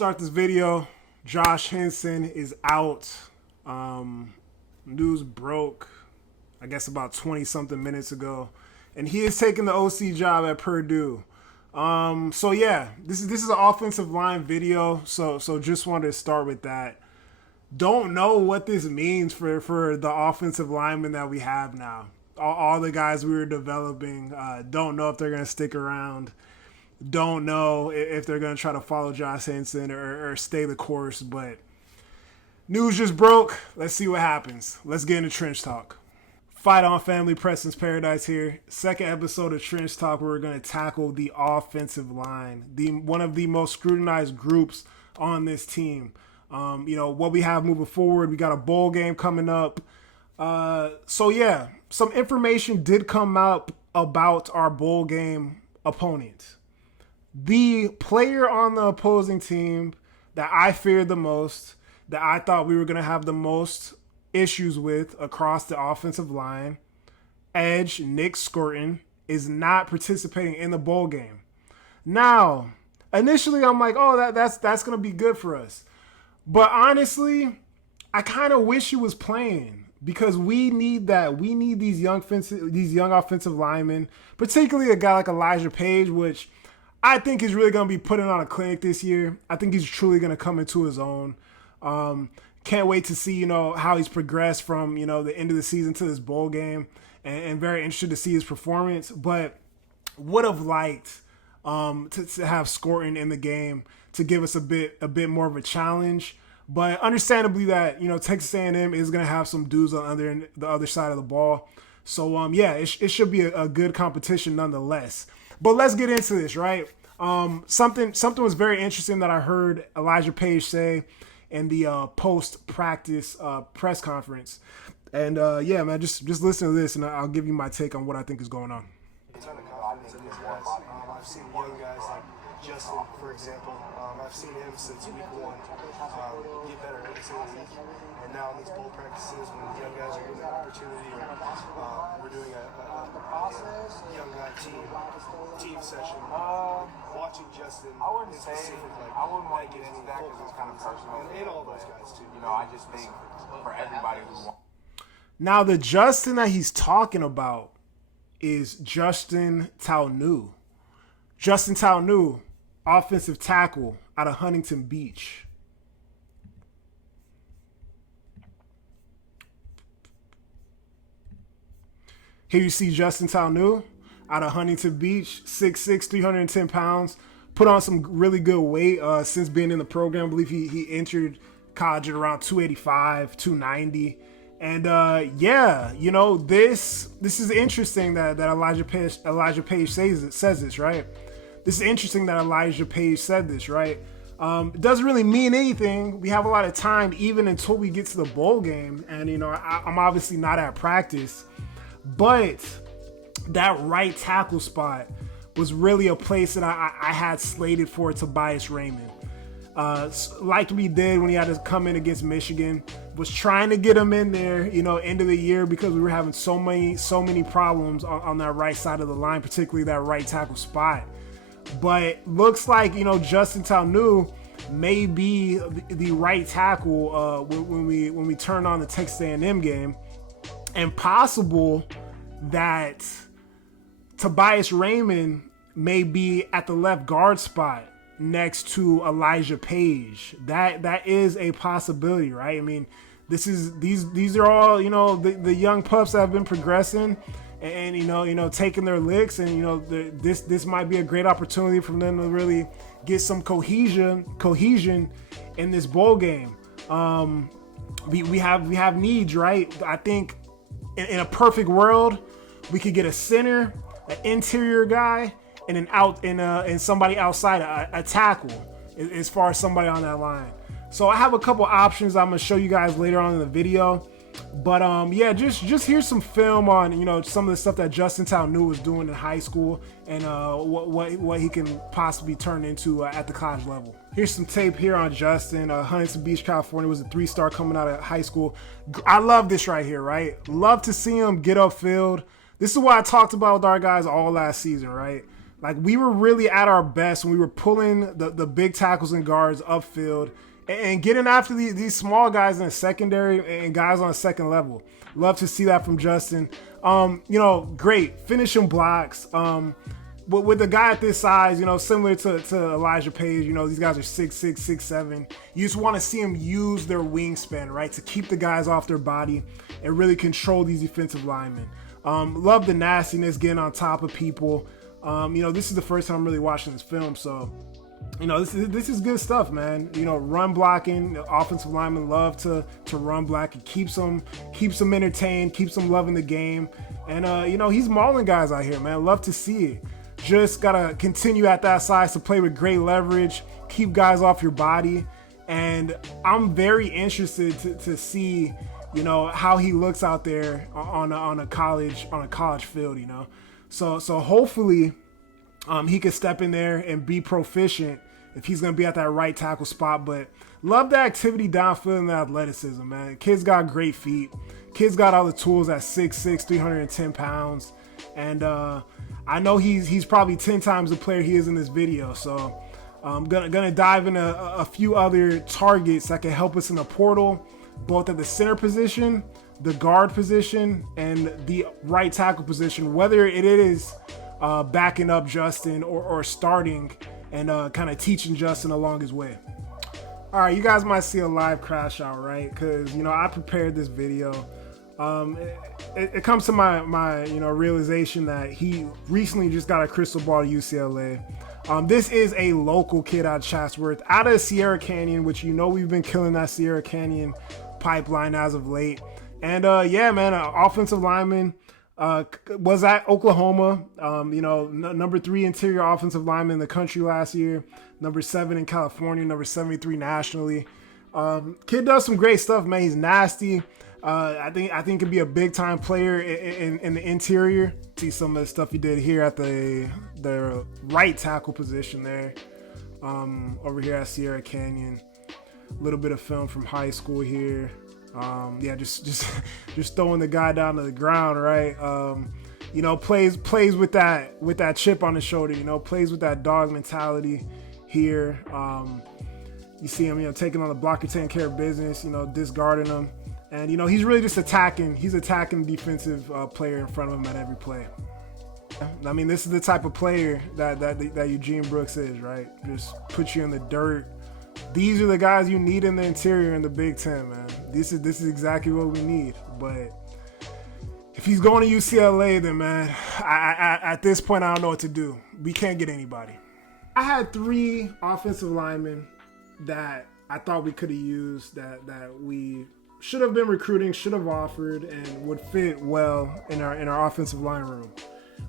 start this video, Josh Henson is out. News broke, I guess about 20 something minutes ago, and he is taking the OC job at Purdue. So yeah, this is an offensive line video. So just wanted to start with that. Don't know what this means for the offensive linemen that we have now. All the guys we were developing, don't know if they're going to stick around. Don't know if they're going to try to follow Josh Henson or stay the course. But news just broke. Let's see what happens. Let's get into Trench Talk. Fight on, family. Preston's Paradise here. Second episode of Trench Talk, where we're going to tackle the offensive line, one of the most scrutinized groups on this team. What we have moving forward. We got a bowl game coming up. So yeah, some information did come out about our bowl game opponent. The player on the opposing team that I feared the most, that I thought we were going to have the most issues with across the offensive line, edge Nick Scorton, is not participating in the bowl game. Now, initially I'm like, oh, that's going to be good for us. But honestly, I kind of wish he was playing, because we need that. We need these young offensive linemen, particularly a guy like Elijah Page, which I think is really going to be putting on a clinic this year. I think he's truly going to come into his own. Can't wait to see, how he's progressed from, the end of the season to this bowl game, and very interested to see his performance. But would have liked to have Scorton in the game to give us a bit more of a challenge. But understandably that, Texas A&M is going to have some dudes on the other side of the ball. So, it should be a good competition nonetheless. But let's get into this, right? Something was very interesting that I heard Elijah Page say in the post-practice press conference. And, man, just listen to this, and I'll give you my take on what I think is going on. A ton of confidence in these guys. I've seen young guys like Justin, for example. I've seen him since week one get better every single week. And now in these bowl practices, when young guys are getting an opportunity, or we're doing a young guy team session, watching Justin in specific, I wouldn't want to get into that because it's kind of personal. And all those guys too. I just think for everybody who wants. Now, the Justin that he's talking about is Justin Taluau. Justin Taluau, offensive tackle out of Huntington Beach. Here you see Justin Taluau out of Huntington Beach, 6'6", 310 pounds. Put on some really good weight since being in the program. I believe he entered college at around 285, 290. And this is interesting that Elijah Page says this, right? This is interesting that Elijah Page said this, right? It doesn't really mean anything. We have a lot of time even until we get to the bowl game. And, I'm obviously not at practice. But that right tackle spot was really a place that I had slated for Tobias Raymond. Like we did when he had to come in against Michigan, was trying to get him in there, end of the year, because we were having so many problems on that right side of the line, particularly that right tackle spot. But looks like, Justin Taluau may be the right tackle when we turn on the Texas A&M game, and possible that Tobias Raymond may be at the left guard spot next to Elijah Page. That is a possibility, right? I mean, these are all, the young pups that have been progressing and taking their licks, and this might be a great opportunity for them to really get some cohesion in this bowl game. We have needs, right? I think in a perfect world, we could get a center, an interior guy, and somebody outside, a tackle, as far as somebody on that line. So I have a couple options I'm gonna show you guys later on in the video. But just here's some film on some of the stuff that Justin Taluau was doing in high school, and what he can possibly turn into at the college level. Here's some tape here on Justin. Huntington Beach, California, was a 3-star coming out of high school. I love this right here, right? Love to see him get upfield. This is what I talked about with our guys all last season, right? Like, we were really at our best when we were pulling the big tackles and guards upfield and getting after these small guys in the secondary and guys on the second level. Love to see that from Justin. Great finishing blocks. But with a guy at this size, similar to Elijah Page, these guys are 6'6", 6'7". You just want to see them use their wingspan, right, to keep the guys off their body and really control these defensive linemen. Love the nastiness, getting on top of people. This is the first time I'm really watching this film, so this is good stuff, man. Run blocking, the offensive linemen love to run block. It keeps them entertained, keeps them loving the game, and he's mauling guys out here, man. Love to see it. Just gotta continue at that size to play with great leverage, keep guys off your body, and I'm very interested to see how he looks out there on a college field. So hopefully he can step in there and be proficient if he's going to be at that right tackle spot. But love the activity downfield and the athleticism, man. Kid's got great feet. Kid's got all the tools at 6'6", 310 pounds. And I know he's probably 10 times the player he is in this video. So I'm gonna dive into a few other targets that can help us in the portal, both at the center position, the guard position, and the right tackle position, whether it is backing up Justin or starting and kind of teaching Justin along his way. All right, you guys might see a live crash out, right? Because, I prepared this video. It comes to my realization that he recently just got a crystal ball to UCLA. This is a local kid out of Chatsworth, out of Sierra Canyon, which we've been killing that Sierra Canyon pipeline as of late. And offensive lineman, was at Oklahoma, number 3 interior offensive lineman in the country last year, number 7 in California, number 73 nationally. Kid does some great stuff, man. He's nasty. I think could be a big time player in the interior. See some of the stuff he did here at the right tackle position there, over here at Sierra Canyon. A little bit of film from high school here. Just throwing the guy down to the ground, right? Plays with that chip on his shoulder. Plays with that dog mentality here. You see him, taking on the blocker, taking care of business. Discarding him, and he's really just attacking. He's attacking the defensive player in front of him at every play. I mean, this is the type of player that Eugene Brooks is, right? Just put you in the dirt. These are the guys you need in the interior in the Big Ten, man. This is exactly what we need. But if he's going to UCLA, then, man, at this point, I don't know what to do. We can't get anybody. I had 3 offensive linemen that I thought we could have used, that we should have been recruiting, should have offered, and would fit well in our offensive line room.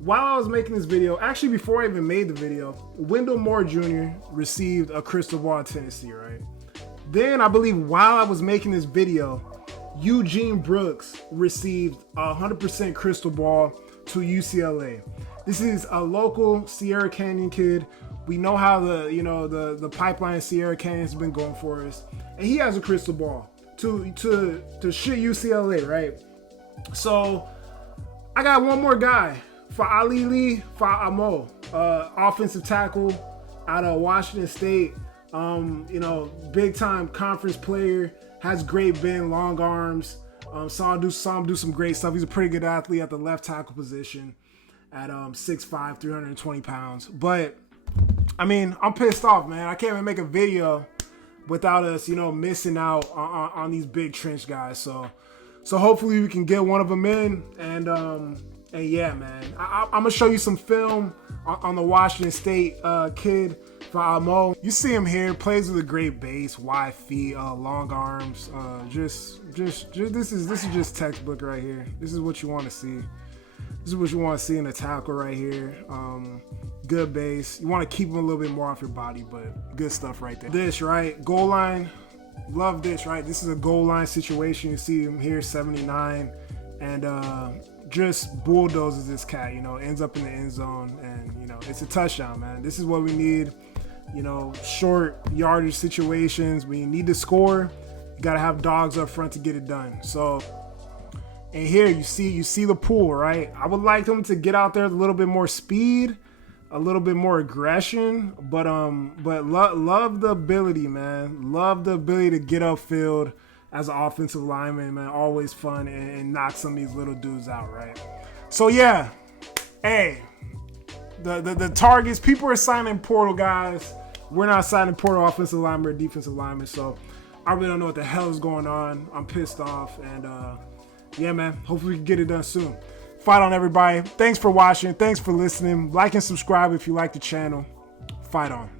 While I was making this video, actually before I even made the video, Wendell Moore Jr. received a crystal ball at Tennessee, right? Then I believe while I was making this video, Eugene Brooks received a 100% crystal ball to UCLA. This is a local Sierra Canyon kid. We know how the pipeline in Sierra Canyon has been going for us, and he has a crystal ball to shit UCLA, right? So I got one more guy. Fa'alili Fa'amo, offensive tackle out of Washington State. Big time conference player, has great bend, long arms. Saw him do some great stuff. He's a pretty good athlete at the left tackle position at 6'5", 320 pounds. But I mean, I'm pissed off, man. I can't even make a video without us, missing out on these big trench guys. So hopefully we can get one of them in. And yeah, man, I'm going to show you some film on the Washington State kid, Fa'amo. You see him here, plays with a great base, wide feet, long arms. This is just textbook right here. This is what you want to see. This is what you want to see in a tackle right here. Good base. You want to keep him a little bit more off your body, but good stuff right there. This, right? Goal line. Love this, right? This is a goal line situation. You see him here, 79. And just bulldozes this cat, ends up in the end zone. And, it's a touchdown, man. This is what we need. Short yardage situations. When you need to score, you got to have dogs up front to get it done. So, and here you see the pool, right? I would like them to get out there with a little bit more speed, a little bit more aggression, but love the ability, man. Love the ability to get upfield as an offensive lineman, man. Always fun and knock some of these little dudes out, right? So yeah, hey, the targets, people are signing portal guys. We're not signing portal offensive linemen or defensive linemen, so I really don't know what the hell is going on. I'm pissed off, and yeah, man, hopefully we can get it done soon. Fight on, everybody. Thanks for watching. Thanks for listening. Like and subscribe if you like the channel. Fight on.